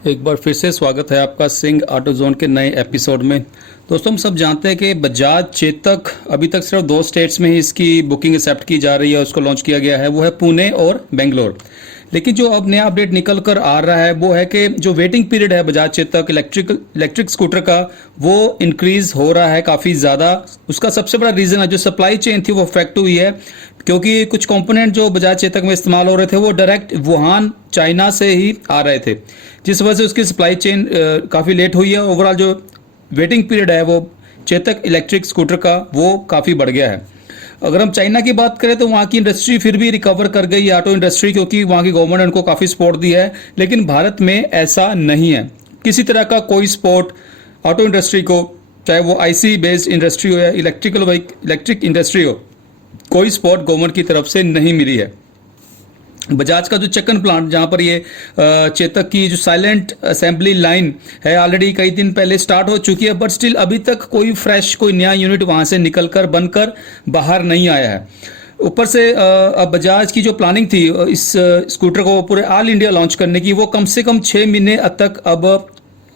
एक बार फिर से स्वागत है आपका सिंह ऑटो जोन के नए एपिसोड में। दोस्तों, हम सब जानते हैं कि बजाज चेतक अभी तक सिर्फ 2 स्टेट्स में ही इसकी बुकिंग एक्सेप्ट की जा रही है, उसको लॉन्च किया गया है, वो है पुणे और बेंगलोर। लेकिन जो अब नया अपडेट निकल कर आ रहा है वो है कि जो वेटिंग पीरियड है बजाज चेतक इलेक्ट्रिक स्कूटर का, वो इंक्रीज हो रहा है काफ़ी ज़्यादा। उसका सबसे बड़ा रीज़न है जो सप्लाई चेन थी वो अफेक्ट हुई है, क्योंकि कुछ कंपोनेंट जो बजाज चेतक में इस्तेमाल हो रहे थे वो डायरेक्ट वुहान चाइना से ही आ रहे थे, जिस वजह से उसकी सप्लाई चेन काफ़ी लेट हुई है। ओवरऑल जो वेटिंग पीरियड है वो चेतक इलेक्ट्रिक स्कूटर का वो काफ़ी बढ़ गया है। अगर हम चाइना की बात करें तो वहाँ की इंडस्ट्री फिर भी रिकवर कर गई है, ऑटो इंडस्ट्री, क्योंकि वहाँ की गवर्नमेंट ने उनको काफ़ी सपोर्ट दिया है। लेकिन भारत में ऐसा नहीं है, किसी तरह का कोई सपोर्ट ऑटो इंडस्ट्री को, चाहे वो आईसी बेस्ड इंडस्ट्री हो या इलेक्ट्रिक इंडस्ट्री हो, कोई सपोर्ट गवर्नमेंट की तरफ से नहीं मिली है। बजाज का जो चक्कन प्लांट, जहां पर ये चेतक की जो साइलेंट असेंबली लाइन है, ऑलरेडी कई दिन पहले स्टार्ट हो चुकी है, बट स्टिल अभी तक कोई नया यूनिट वहां से निकलकर बनकर बाहर नहीं आया है। ऊपर से अब बजाज की जो प्लानिंग थी इस स्कूटर को पूरे ऑल इंडिया लॉन्च करने की, वो कम से कम 6 महीने तक अब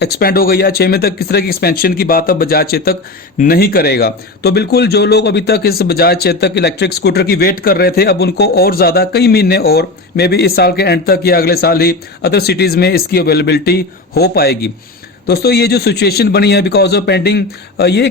एक्सपेंड हो गई है। 6 महीने तक किस तरह की एक्सपेंशन की बात अब बजाज चेतक नहीं करेगा। तो बिल्कुल जो लोग अभी तक इस बजाज चेतक इलेक्ट्रिक स्कूटर की वेट कर रहे थे, अब उनको और ज़्यादा कई महीने और मे बी इस साल के एंड तक या अगले साल ही अदर सिटीज़ में इसकी अवेलेबिलिटी हो पाएगी। दोस्तों, ये जो सिचुएशन बनी है बिकॉज ऑफ पेंडिंग, ये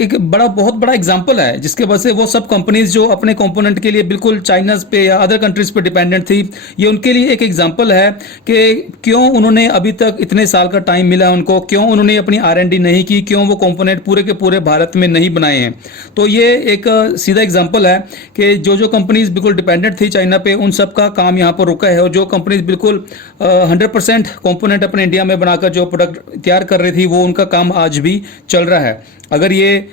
एक बहुत बड़ा एग्जांपल है, जिसके वजह से वो सब कंपनीज जो अपने कंपोनेंट के लिए बिल्कुल चाइना पे या अदर कंट्रीज पे डिपेंडेंट थी, ये उनके लिए एक एग्जांपल है कि क्यों उन्होंने अभी तक इतने साल का टाइम मिला उनको, क्यों उन्होंने अपनी R&D नहीं की, क्यों वो कंपोनेंट पूरे के पूरे भारत में नहीं बनाए हैं। तो ये एक सीधा एग्जाम्पल है कि जो कंपनीज बिल्कुल डिपेंडेंट थी चाइना पे, उन सब का काम यहाँ पर रुका है, और जो कंपनीज बिल्कुल 100% कंपोनेंट अपने इंडिया में बनाकर जो प्रोडक्ट कर रही थी, वो उनका काम आज भी चल रहा है। अगर ये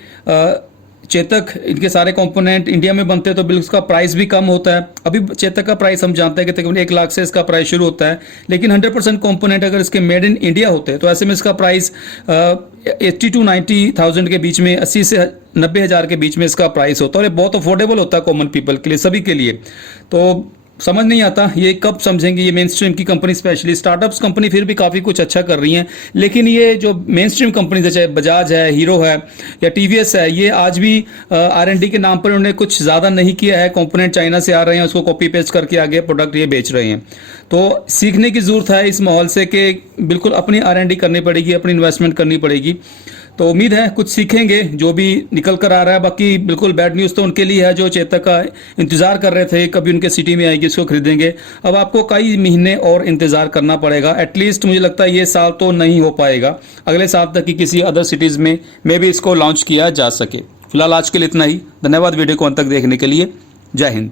चेतक इनके सारे कंपोनेंट इंडिया में बनते हैं तो बिल्कुल उसका प्राइस भी कम होता है। अभी चेतक का प्राइस हम जानते हैं कि तकरीबन 1 लाख से इसका प्राइस शुरू होता है, लेकिन 100% कंपोनेंट अगर इसके मेड इन इंडिया होते हैं तो ऐसे में इसका प्राइस 80 to 90,000 के बीच में, 80 से 90,000 के बीच में इसका प्राइस होता है, और ये बहुत अफोर्डेबल होता है कॉमन पीपल के लिए, सभी के लिए। तो समझ नहीं आता ये कब समझेंगे ये मेन स्ट्रीम की कंपनी, स्पेशली स्टार्टअप्स कंपनी फिर भी काफ़ी कुछ अच्छा कर रही हैं, लेकिन ये जो मेन स्ट्रीम कंपनीज है, चाहे बजाज है, हीरो है या टीवीएस है, ये आज भी R&D के नाम पर उन्होंने कुछ ज़्यादा नहीं किया है। कंपोनेंट चाइना से आ रहे हैं, उसको कॉपी पेस्ट करके आगे प्रोडक्ट ये बेच रहे हैं। तो सीखने की ज़रूरत है इस माहौल से कि बिल्कुल अपनी R&D करनी पड़ेगी, अपनी इन्वेस्टमेंट करनी पड़ेगी। तो उम्मीद है कुछ सीखेंगे जो भी निकल कर आ रहा है। बाकी बिल्कुल बैड न्यूज़ तो उनके लिए है जो चेतक का इंतज़ार कर रहे थे कभी उनके सिटी में आएगी, इसको खरीदेंगे। अब आपको कई महीने और इंतज़ार करना पड़ेगा। एटलीस्ट मुझे लगता है ये साल तो नहीं हो पाएगा, अगले साल तक की किसी अदर सिटीज़ में मे भी इसको लॉन्च किया जा सके। फिलहाल आज के लिए इतना ही। धन्यवाद वीडियो को अंत तक देखने के लिए। जय हिंद।